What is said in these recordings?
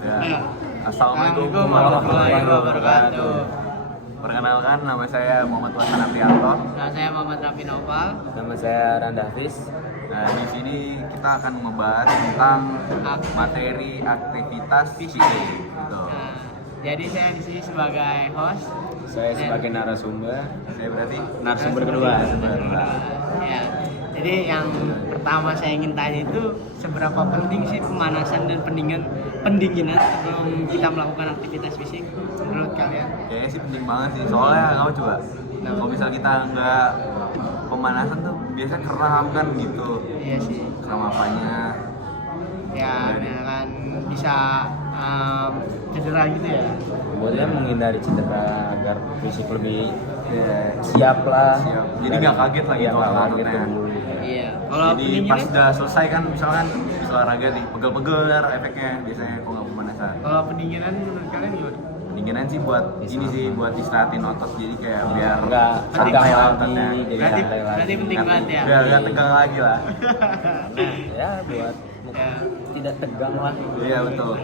Ya. Assalamualaikum warahmatullahi wabarakatuh. Perkenalkan, nama saya Muhammad Wasan Aprianto. Nah, saya Muhammad Raffi Naufal. Nama saya Randa Hafiz. Nah, di sini kita akan membahas tentang materi aktivitas fisik. Gitu. Nah, jadi saya di sini sebagai host. Saya sebagai narasumber. Saya berarti Narasumber kedua. Ya. Jadi yang pertama saya ingin tanya itu seberapa penting sih pemanasan dan pendinginan sebelum kita melakukan aktivitas fisik menurut kalian? Kayaknya sih penting banget sih. Soalnya kamu coba, kalau misal kita nggak pemanasan tuh biasanya kram kan gitu. Iya sih. Kram apanya? Ya kan bisa cedera gitu ya. Buatnya menghindari cedera agar fisik lebih siap lah. Siap. Jadi nggak kaget lagi Iya, kalau nggak kaget ototnya. dulu. Iya. Kalau Jadi pas pendinginan, udah selesai kan, misalkan olahraga nih, pegel-pegel dar efeknya biasanya kalau nggak pemanasan. kalau pendinginan menurut kalian gimana? Pendinginan sih buat ini sih, buat istirahatin otot, jadi kayak biar Nggak santai tegang lah lagi, ototnya. jadi Berarti santai lagi. penting banget ya. Biar nggak tegang lagi lah. Ya buat Ya. tidak tegang lah. Iya betul.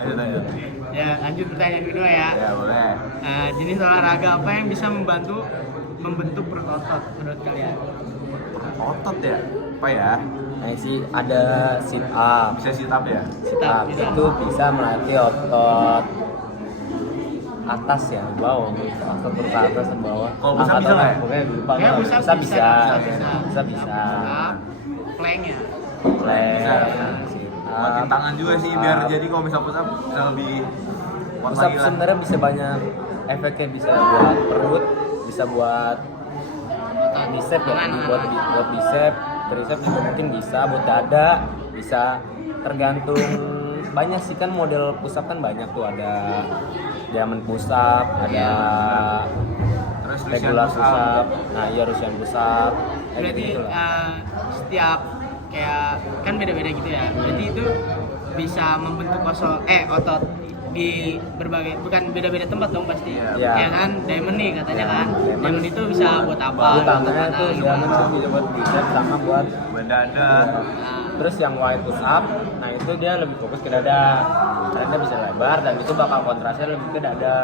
Lanjut. Ya, lanjut pertanyaan kedua ya. Ya boleh. Nah, jenis olahraga apa yang bisa membentuk perut otot menurut kalian? Otot ya? Apa ya? Nah sih ada sit up. Bisa sit up ya? Sit up itu bisa melatih otot atas ya, bawah, otot perut atas dan bawah. Kalau pusat bisa nggak ya? Pokoknya lupa. Ya, pusat bisa. Bisa. Plank ya. Plank, Bisa. sit Buatin up, tangan juga sih, push biar up. jadi kalau misal push up bisa lebih kuat Push up lagi lah. sebenarnya bisa banyak efeknya, bisa buat perut, bisa buat bicep ya, buat bicep, tricep juga mungkin bisa, buat dada bisa, tergantung banyak sih kan model push up kan banyak tuh, ada diamond push up, ada Terus regular Russian push up, nah iya Russian push up, kayak Berarti gitu lah. setiap kayak kan beda-beda gitu ya. Berarti itu bisa membentuk otot di berbagai, bukan beda-beda tempat dong pasti. Iya. Ya kan, diamond nih katanya Iya, kan. diamond. Diamond itu bisa buat apa? Utamanya Buat tuh mana, diamond gimana? tuh bisa buat bicep sama buat buat dada. Nah, terus yang wide push up, nah itu dia lebih fokus ke dada, karena dia bisa lebar dan itu bakal kontrasnya lebih ke dada.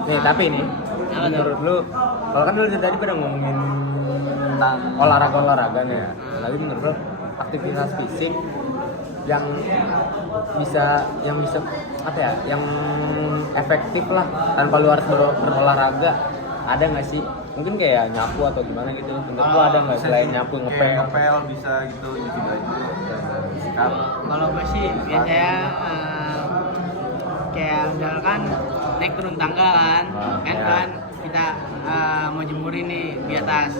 Nih tapi nih, Apa menurut lu, kalau kan lu dari tadi pada ngomongin Tentang olahraga nih ya, tapi menurut lu aktivitas fisik yang bisa apa ya, yang efektif lah tanpa lu harus berolahraga, ada nggak sih? Mungkin kayak nyapu atau gimana gitu. Menurut lu ada nggak bisa selain sih, nyapu kayak ngepel? ngepel bisa gitu, nyuci baju. Sikat. kalau gue sih biasanya kayak misalkan naik turun tangga kan, Ya. kan kita mau jemurin nih di atas.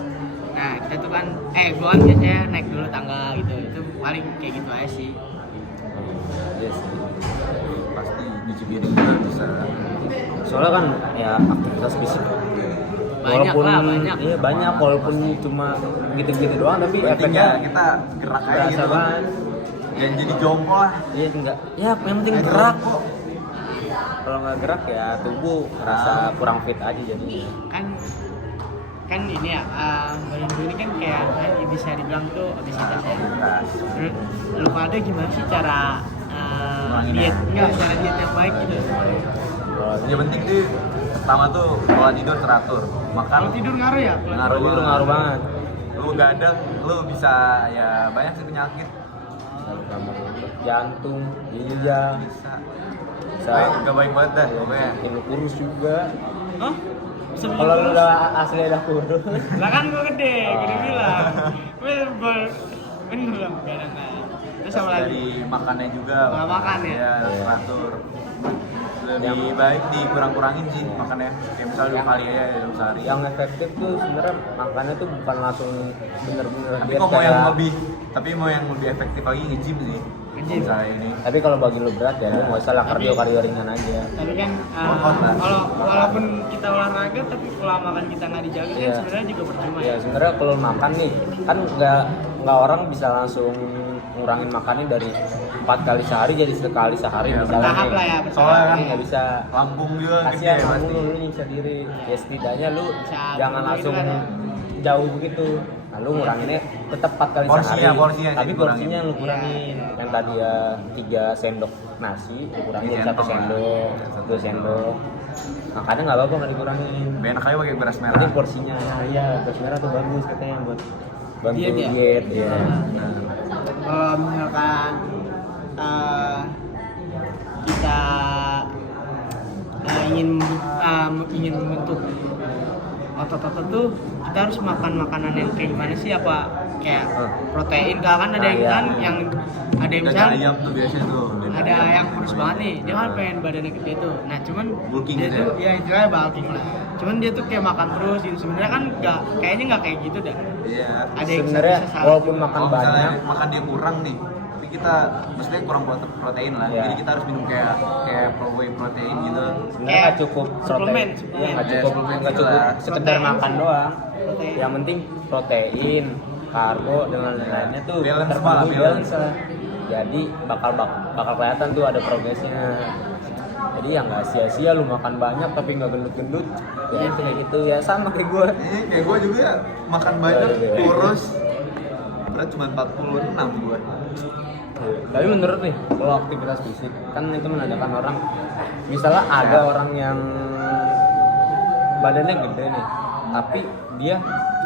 Nah kita tuh kan, gue kan biasanya naik dulu tangga gitu. Itu paling kayak gitu aja sih. Yes. Pasti nyuci piring juga bisa. Soalnya kan ya aktivitas fisik Banyak walaupun lah, banyak. iya banyak, walaupun cuma gitu-gitu doang tapi Pentingnya efeknya kita gerak aja berasa gitu. banget. Jangan jadi jongkok lah. Iya enggak, ya yang penting gerak kok. Kalau nggak gerak ya tubuh merasa kurang fit aja jadinya. Kan ini ya, badan gue ini kan kayak bisa dibilang tuh obesitas ya. Lu pada gimana sih cara diet? Enggak, cara diet yang baik gitu. Yang penting tuh pertama tuh pola tidur teratur. Makan Kalau tidur ngaruh ya? ngaruh Itu ngaruh banget. Lu gadang, lu bisa ya banyak sih penyakit. Jantung, ginjal, Bisa. bisa Gak baik banget dah pokoknya. bikin lu kurus juga. Hah? Kalau lu udah asli udah kurus. Lah kan gue gede bilang. Bener lah kadang. Terus sama lagi. Dari makannya juga. Pola makan ya? Iya, teratur. Lebih baik dikurang-kurangin sih makannya. Kayak misalnya 2 kali aja dalam sehari. Yang efektif tuh sebenarnya makannya tuh bukan langsung bener-bener Tapi diet kok mau yang kayak- lebih efektif lagi nge-gym sih. Nge-gym. Misalnya ini. Tapi kalau bagi lu berat ya lu nggak usah lah, Tapi- kardio ringan aja. Tapi kan Workout lah. kalau walaupun kita olahraga tapi pola makan kita nggak dijaga kan Iya. sebenarnya juga percuma Ya ya. sebenarnya kalau makan nih kan nggak orang bisa langsung ngurangin makannya dari 4 kali sehari jadi sekali sehari Iya, misalnya. bertahap nih. lah ya, bertahap. Soalnya kan nggak bisa. lambung juga gede Kasihan pasti. kamu lu nyiksa diri. Ya setidaknya lu Bisa jangan begitu langsung kan ya. jauh begitu. Nah, lu nguranginnya tetap 4 kali Porsinya, sehari. porsinya Tapi dikurangin. porsinya yang lu kurangin. Yang tadi ya 3 sendok nasi, lu kurangin 1 Tiga sendok sendok, 2 sendok. Nah, kadang nggak apa-apa nggak dikurangin. Enak aja pakai beras merah. Nanti porsinya, nah, iya beras merah tuh bagus katanya buat bantu Diet ya? diet ya. Nah, Kalau misalkan kita ingin membentuk otot-otot tuh kita harus makan makanan yang kayak gimana sih, apa kayak protein kan ada yang iya. kan yang ada yang daging misal ayam tuh biasanya tuh. daging ada ayam. yang kurus banget nih, dia kan pengen badannya gede tuh. Nah cuman Bulking dia gitu tuh ya istilahnya bulking lah. Cuman dia tuh kayak makan terus gitu. Sebenarnya kan kayaknya nggak kayak gitu dah. Iya. Ada yang Sebenarnya bisa salah walaupun juga. makan Kalau misalnya banyak, makan dia kurang nih, tapi kita maksudnya kurang protein lah. Iya. Jadi kita harus minum kayak whey protein gitu. sebenarnya nggak cukup suplemen, protein. suplemen. Iya, nggak Iya, cukup, suplemen nggak gitu cukup lah. sekedar Protein. makan doang. Protein. Yang penting protein, karbo dengan lain-lainnya tuh Balance terpenuhi, malah, balance lah. Jadi bakal kelihatan tuh ada progresnya. Jadi ya nggak sia-sia lu makan banyak tapi nggak gendut-gendut. Ya itu kayak gitu ya, sama kayak gue. Ini kayak gue juga ya, makan banyak, Iya. kurus. Berat cuma 46 gue. Tapi menurut nih, kalau aktivitas fisik kan itu menandakan orang, misalnya ada orang yang badannya gede nih, tapi dia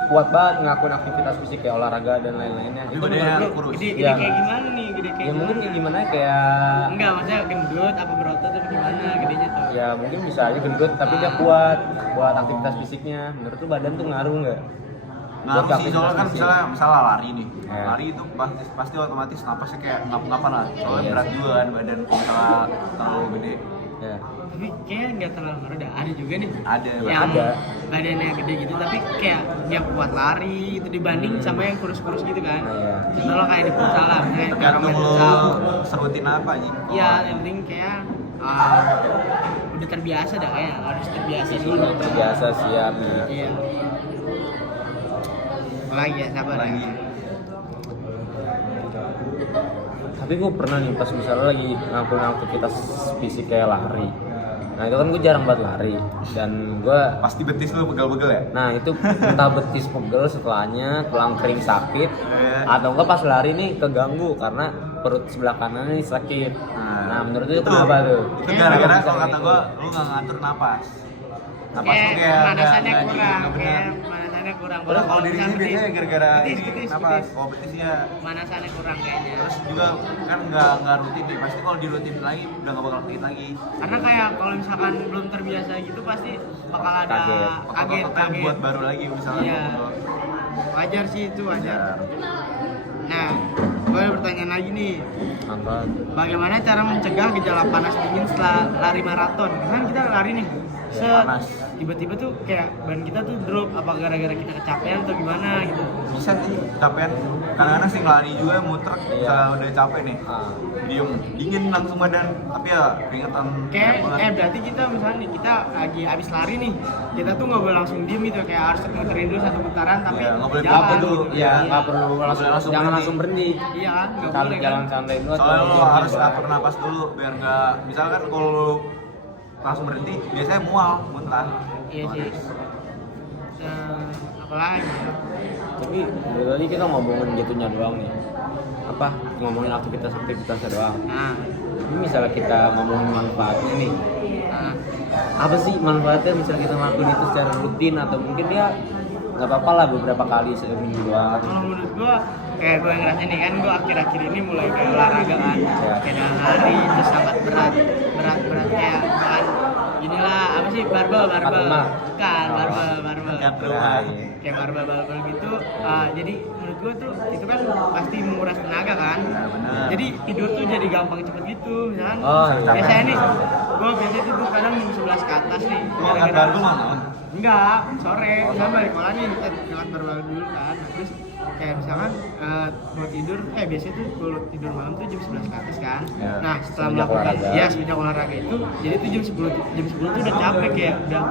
kuat banget ngelakuin aktivitas fisik kayak olahraga dan lain-lainnya. Tapi Itu badannya menurut lu, kurus. Gede Iya. kayak gimana nih? Gede kayak ya mungkin kayak gimana kayak Enggak, maksudnya gendut apa berotot atau gimana gedenya tuh? ya mungkin bisa aja gendut tapi dia kuat buat aktivitas fisiknya. Menurut lu badan tuh ngaruh nggak? Ngaruh Buat sih, soalnya kan fisik. misalnya lari nih. Ya. Lari itu pasti otomatis napasnya kayak ngap-ngapan lah. Soalnya Iya. berat juga kan badan misalnya terlalu gede. Ya. Tapi kayaknya nggak terlalu ngaruh dah. Ada juga nih Ada. yang ada. badannya gede gitu tapi kayak dia kuat lari gitu dibanding sama yang kurus-kurus gitu kan. Nah, iya. Contoh lo kayak di futsal lah, misalnya Tergantung orang main lo futsal. serutin apa aja. Iya, yang penting kayak udah terbiasa dah, kayak harus terbiasa dulu. Terbiasa siap ya. Iya. Apalagi ya, sabar Lagi. ya. Tapi gue pernah nih pas misalnya lagi ngelakuin aktivitas fisik kayak lari. Nah itu kan gue jarang banget lari dan gue Pasti betis lo pegel-pegel ya? nah itu entah betis pegel setelahnya, tulang kering sakit, Iya. atau enggak pas lari nih keganggu karena perut sebelah kanan nih sakit. Nah menurut lu itu kenapa tuh? Itu gara-gara Bisa kalau kata kayak gua gitu. lu nggak ngatur napas. Napas Kayak lu kayak pemanasannya nggak kurang, nggak kayak benar. pemanasannya kurang. Terus kalau diri sini biasanya gara-gara betis, ini betis, napas. betis. Kalau betis ya. Pemanasannya kurang kayaknya. Terus juga kan nggak rutin nih. Pasti kalau dirutin lagi udah nggak bakal sakit lagi. Karena kayak kalau misalkan belum terbiasa gitu pasti bakal ada Kaget. Otot-ototnya buat baru lagi misalnya. Iya. Wajar sih itu wajar. Nah, gue ada pertanyaan lagi nih. Apa? Bagaimana cara mencegah gejala panas dingin setelah lari maraton? Kan kita lari nih, panas. tiba-tiba tuh kayak ban kita tuh drop, apa gara-gara kita kecapean atau gimana gitu? Bisa sih capean. Kadang-kadang sih lari juga muter. Iya. Misalnya udah capek nih. Ah. Diem, dingin langsung badan. Tapi ya keringetan. Kayak banget. berarti kita misalnya nih, kita lagi habis lari nih, kita tuh nggak boleh langsung diem gitu, kayak harus muterin dulu satu putaran tapi Iya, nggak boleh jalan. berapa dulu. Iya, nggak perlu Nggak langsung, boleh langsung jangan berhenti. langsung berhenti. Iya kan, nggak Kalau boleh jalan kan? santai dulu atau Soalnya lo jogging harus doang. atur napas dulu biar nggak, misalkan kalau lo langsung berhenti biasanya mual, muntah. Iya sih. Apalagi ya? Tapi dari tadi kita ngomongin gitunya doang nih. Apa? Ngomongin aktivitasnya doang. Nah, Ini misalnya kita ngomongin manfaatnya nih. nah. Apa sih manfaatnya misalnya kita ngelakuin itu secara rutin atau mungkin dia nggak apa-apa lah beberapa kali seminggu doang. Kalau menurut gua kayak gue ngerasain nih kan, gua akhir-akhir ini mulai kayak olahraga kan, Ya. kayak lari terus sangat berat kayak kan inilah apa sih barbel rumah. bukan barbel Angkat rumah. kayak barbel gitu. Jadi menurut gua tuh itu kan pasti menguras tenaga kan. Ya, benar. Jadi tidur tuh jadi gampang cepet gitu misalkan. Oh, iya. Biasanya nih gua biasanya tuh kadang jam 11 ke atas nih. Lo angkat barbel mana? Enggak, sore, misalnya balik sekolah nih, kita jalan barbel dulu kan. Nah, terus kayak misalkan mau tidur, biasanya tuh kalau tidur malam tuh jam 11 ke atas kan. Ya, Nah, setelah semenjak melakukan olahraga. semenjak olahraga itu, jadi tuh jam 10 tuh udah capek, kayak udah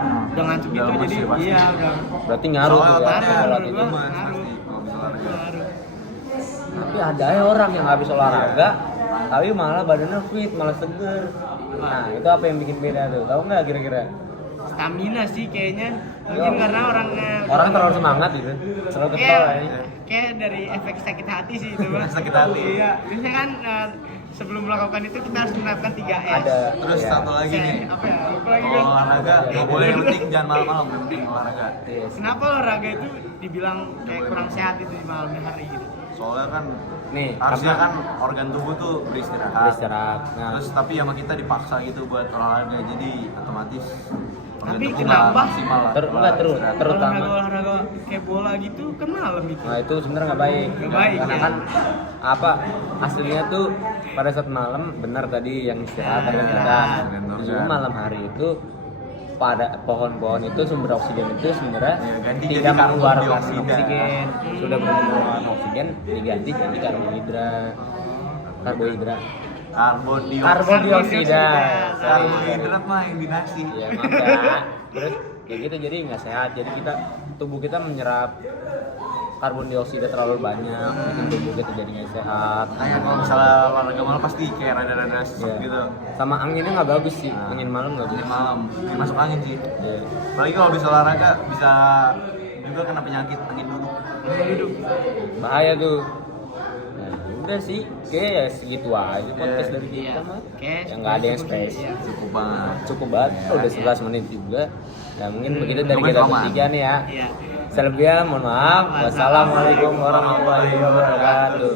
ngantuk Udah gitu. lemes Jadi ya, pasti. iya udah Berarti ngaruh Soalnya tuh ya otaknya pola ngaruh, tidur. lemas ngaruh. pasti kalau bisa olahraga. ngaruh. Tapi ada ya orang yang habis olahraga tapi malah badannya fit, malah seger. Nah, itu apa yang bikin beda tuh? Tahu nggak kira-kira? stamina sih kayaknya. Mungkin karena orang terlalu semangat gitu, terlalu getol ya. Kayak dari efek sakit hati sih itu Bang. Sakit hati. Iya, biasanya kan sebelum melakukan itu kita harus menerapkan 3S. Ada. Terus ya. satu lagi nih, Apa ya? Apa lagi kalau kan? olahraga nggak boleh, yang penting jangan malam-malam, yang penting olahraga. Iya. Kenapa olahraga itu dibilang kayak kurang sehat itu di malam hari gitu? Soalnya kan Nih, harusnya karena- kan organ tubuh tuh beristirahat. Beristirahat. Nah. Terus tapi sama kita dipaksa gitu buat olahraga, jadi otomatis organ Tapi tubuh kenapa? nggak maksimal lah. Enggak terus, Istirahat. terutama. Olahraga kayak bola gitu kan malam gitu. Nah itu sebenarnya nggak baik. Nggak baik, Karena ya. kan apa aslinya tuh pada saat malam benar tadi yang istirahat Ya, ada istirahat. Justru malam hari itu pada pohon-pohon itu sumber oksigen itu sebenarnya Ya, ganti tidak jadi karbon mengeluarkan dioksida. oksigen. Sudah mengeluarkan oksigen diganti jadi karbohidrat. Karbon dioksida. Karbon dioksida. Karbohidrat mah yang di nasi. Ya maaf ya. Terus ya gitu jadi nggak sehat. Jadi tubuh kita menyerap karbon dioksida terlalu banyak, bikin tubuh kita jadi nggak sehat. Kayak kalau misalnya olahraga malam pasti kayak rada-rada sesek Iya. gitu. Sama anginnya nggak bagus sih, Nah, angin malam nggak Di bagus. malam, bikin masuk angin sih. Iya. Apalagi kalau bisa olahraga bisa juga kena penyakit angin duduk. Duduk. Bahaya tuh. Nah, udah sih, kayak ya segitu aja podcast dari kita Iya. mah. Oke, Yang nggak ada yang cukup, spesial. iya. Cukup banget. Cukup banget, Iya. udah 11 menit juga. Nah mungkin begitu dari Lumayan kita kelamaan. bertiga nih ya. Iya. Selebihnya mohon maaf. Wassalamualaikum warahmatullahi wabarakatuh.